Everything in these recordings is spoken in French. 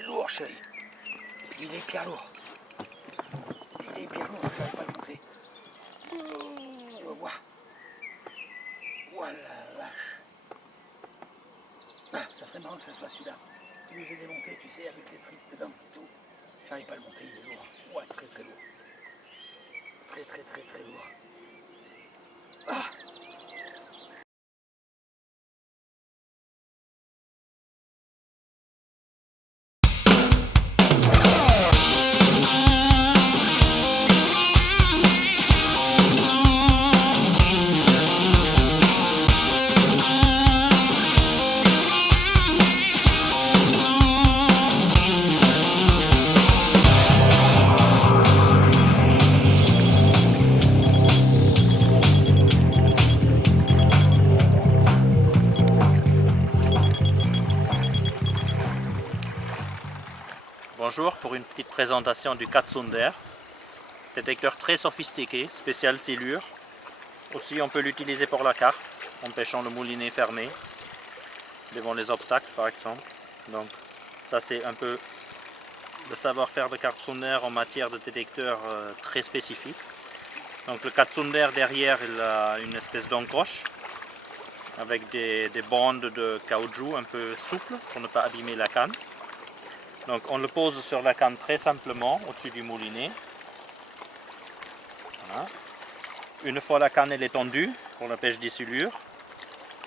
est lourd, chérie. Il est bien lourd. Il est bien lourd, je n'arrive pas à le montrer. On va voir. Voilà la vache. Ah, ça serait marrant que ce soit celui-là qui nous est démonté, tu sais, avec les tripes dedans et tout. J'arrive pas à le monter, il est lourd. Ouais, très très lourd. Très très très très lourd. Ah! Bonjour, pour une petite présentation du Katsunder, détecteur très sophistiqué, spécial silure. Aussi on peut l'utiliser pour la carpe, en pêchant le moulinet fermé, devant les obstacles par exemple. Donc ça c'est un peu le savoir-faire de Katsunder en matière de détecteur très spécifique. Donc le Katsunder derrière il a une espèce d'encoche avec des bandes de caoutchouc un peu souples pour ne pas abîmer la canne. Donc on le pose sur la canne très simplement au-dessus du moulinet. Voilà. Une fois la canne elle est tendue pour la pêche des silures,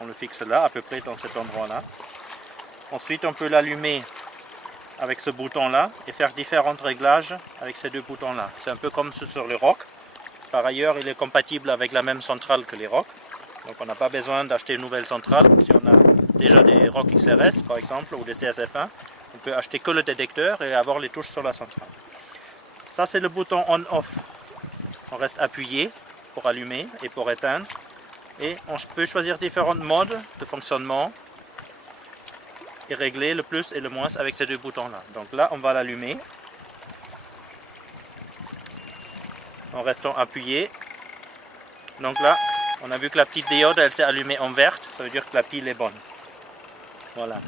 on le fixe là, à peu près dans cet endroit-là. Ensuite on peut l'allumer avec ce bouton-là et faire différents réglages avec ces deux boutons-là. C'est un peu comme sur les rocs. Par ailleurs il est compatible avec la même centrale que les rocs. Donc on n'a pas besoin d'acheter une nouvelle centrale. Si on a déjà des rocs XRS par exemple ou des CSF1, on peut acheter que le détecteur et avoir les touches sur la centrale. Ça c'est le bouton on-off. On reste appuyé pour allumer et pour éteindre. Et on peut choisir différents modes de fonctionnement et régler le plus et le moins avec ces deux boutons-là. Donc là on va l'allumer en restant appuyé. Donc là on a vu que la petite diode elle s'est allumée en verte, ça veut dire que la pile est bonne. Voilà.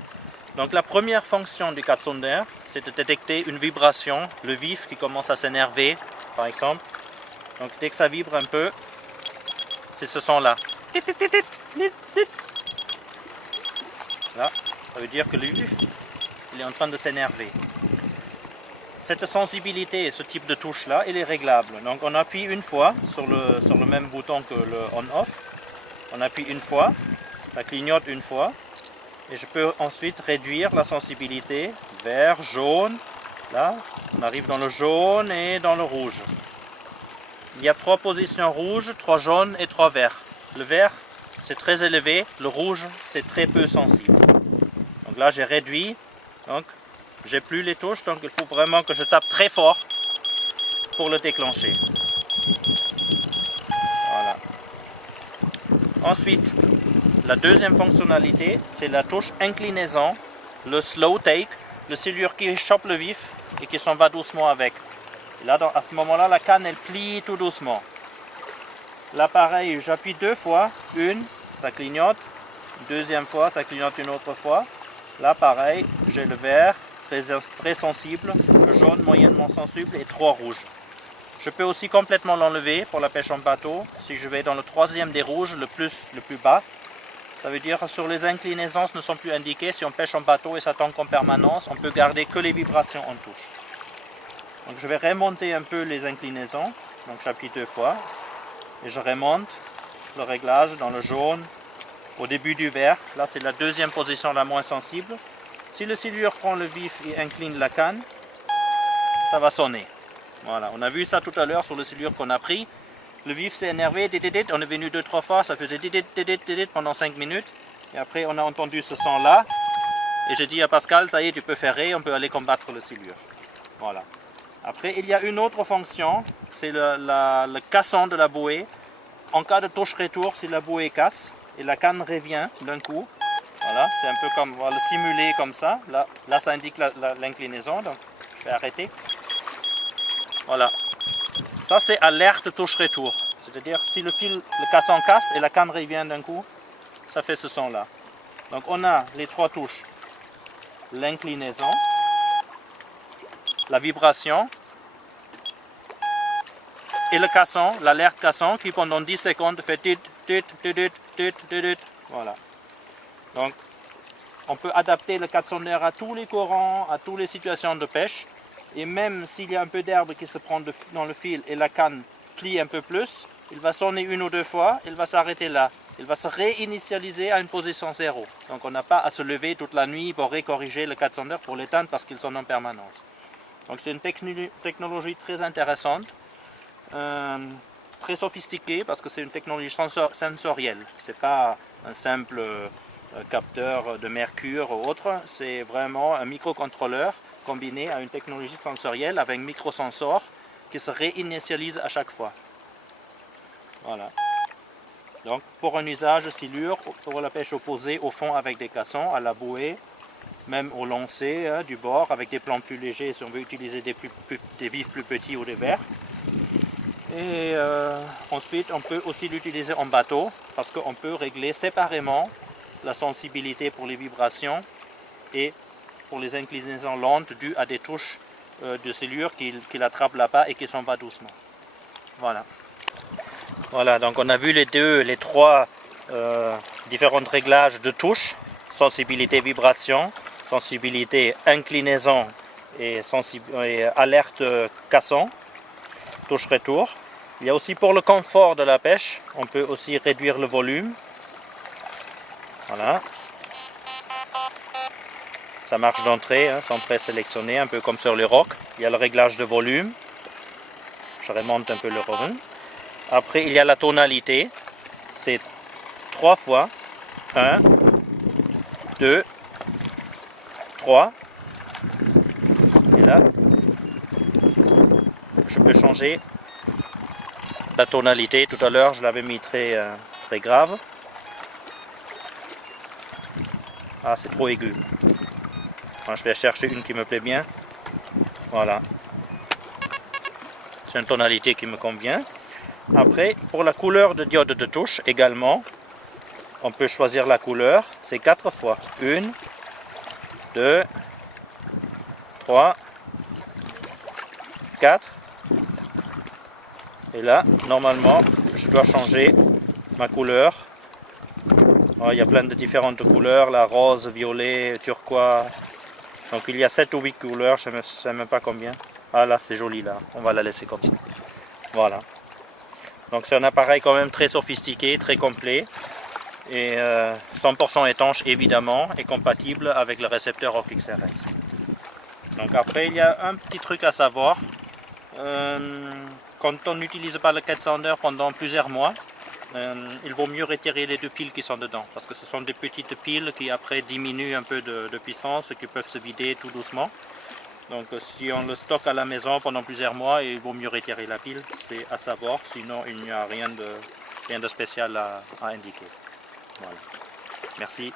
Donc la première fonction du Katsunder, c'est de détecter une vibration, le vif qui commence à s'énerver, par exemple. Donc dès que ça vibre un peu, c'est ce son-là. Là, ça veut dire que le vif, il est en train de s'énerver. Cette sensibilité, ce type de touche-là, il est réglable. Donc on appuie une fois sur le même bouton que le on-off. On appuie une fois, ça clignote une fois. Et je peux ensuite réduire la sensibilité vert, jaune. Là, on arrive dans le jaune et dans le rouge. Il y a 3 positions rouges, 3 jaunes et 3 verts. Le vert, c'est très élevé. Le rouge, c'est très peu sensible. Donc là, j'ai réduit. Donc, j'ai plus les touches. Donc, il faut vraiment que je tape très fort pour le déclencher. Voilà. Ensuite, la deuxième fonctionnalité, c'est la touche inclinaison, le slow take, le silure qui chope le vif et qui s'en va doucement avec. Et là, à ce moment-là, la canne, elle plie tout doucement. Là, pareil, j'appuie 2 fois, une, ça clignote, deuxième fois, ça clignote une autre fois. Là, pareil, j'ai le vert, très sensible, le jaune, moyennement sensible et 3 rouges. Je peux aussi complètement l'enlever pour la pêche en bateau. Si je vais dans le troisième des rouges, le plus bas, ça veut dire que sur les inclinaisons ne sont plus indiquées. Si on pêche en bateau et ça tangue en permanence, on peut garder que les vibrations en touche. Donc je vais remonter un peu les inclinaisons. Donc j'appuie 2 fois et je remonte le réglage dans le jaune au début du vert. Là c'est la deuxième position la moins sensible. Si le silure prend le vif et incline la canne, ça va sonner. Voilà, on a vu ça tout à l'heure sur le silure qu'on a pris. Le vif s'est énervé, on est venu 2-3 fois, ça faisait pendant 5 minutes. Et après on a entendu ce son là. Et j'ai dit à Pascal, ça y est, tu peux ferrer, on peut aller combattre le silure. Voilà. Après il y a une autre fonction, c'est le cassant de la bouée. En cas de touche-retour, si la bouée casse et la canne revient d'un coup. Voilà, c'est un peu comme, on va le simuler comme ça. Là ça indique l'inclinaison, donc je vais arrêter. Voilà. Ça c'est alerte touche-retour. C'est-à-dire si le cassant casse et la canne revient d'un coup, ça fait ce son là. Donc on a les 3 touches. L'inclinaison, la vibration et le caisson, l'alerte caisson qui pendant 10 secondes fait tit, tit, tit, tit, tit, tit, tit. Voilà. Donc on peut adapter le caissonneur à tous les courants, à toutes les situations de pêche. Et même s'il y a un peu d'herbe qui se prend dans le fil et la canne plie un peu plus, il va sonner une ou deux fois, il va s'arrêter là. Il va se réinitialiser à une position 0. Donc on n'a pas à se lever toute la nuit pour récorriger le caissonneur pour l'éteindre parce qu'il sonne en permanence. Donc c'est une technologie très intéressante, très sophistiquée parce que c'est une technologie sensorielle. Ce n'est pas un simple capteur de mercure ou autre, c'est vraiment un microcontrôleur combiné à une technologie sensorielle avec un microsensor qui se réinitialise à chaque fois. Voilà. Donc pour un usage silure, pour la pêche opposée au fond avec des caissons, à la bouée, même au lancer du bord avec des plans plus légers si on veut utiliser des vifs plus petits ou des verres. Et ensuite on peut aussi l'utiliser en bateau parce qu'on peut régler séparément la sensibilité pour les vibrations et pour les inclinaisons lentes dues à des touches de silure qu'il attrape là-bas et qui s'en va doucement. Voilà. Voilà, donc on a vu les trois différents réglages de touches, sensibilité vibration, sensibilité inclinaison et alerte caisson, touche retour. Il y a aussi pour le confort de la pêche, on peut aussi réduire le volume. Voilà. Ça marche d'entrée, sans présélectionner, un peu comme sur les rocs. Il y a le réglage de volume. Je remonte un peu le volume. Après, il y a la tonalité. C'est 3 fois. 1, 2, 3. Et là, je peux changer la tonalité. Tout à l'heure, je l'avais mis très grave. Ah, c'est trop aigu. Enfin, je vais chercher une qui me plaît bien. Voilà. C'est une tonalité qui me convient. Après, pour la couleur de diode de touche également, on peut choisir la couleur. C'est 4 fois. 1, 2, 3, 4. Et là, normalement, je dois changer ma couleur. Il y a plein de différentes couleurs, la rose, violet, turquoise. Donc il y a 7 ou 8 couleurs, je ne sais même pas combien. Ah là, c'est joli là, on va la laisser comme ça. Voilà. Donc c'est un appareil quand même très sophistiqué, très complet. Et 100% étanche évidemment, et compatible avec le récepteur OXRS. Donc après, il y a un petit truc à savoir. Quand on n'utilise pas le caissonneur pendant plusieurs mois, il vaut mieux retirer les 2 piles qui sont dedans, parce que ce sont des petites piles qui après diminuent un peu de puissance, qui peuvent se vider tout doucement. Donc si on le stocke à la maison pendant plusieurs mois, il vaut mieux retirer la pile, c'est à savoir, sinon il n'y a rien de spécial à indiquer. Voilà. Merci.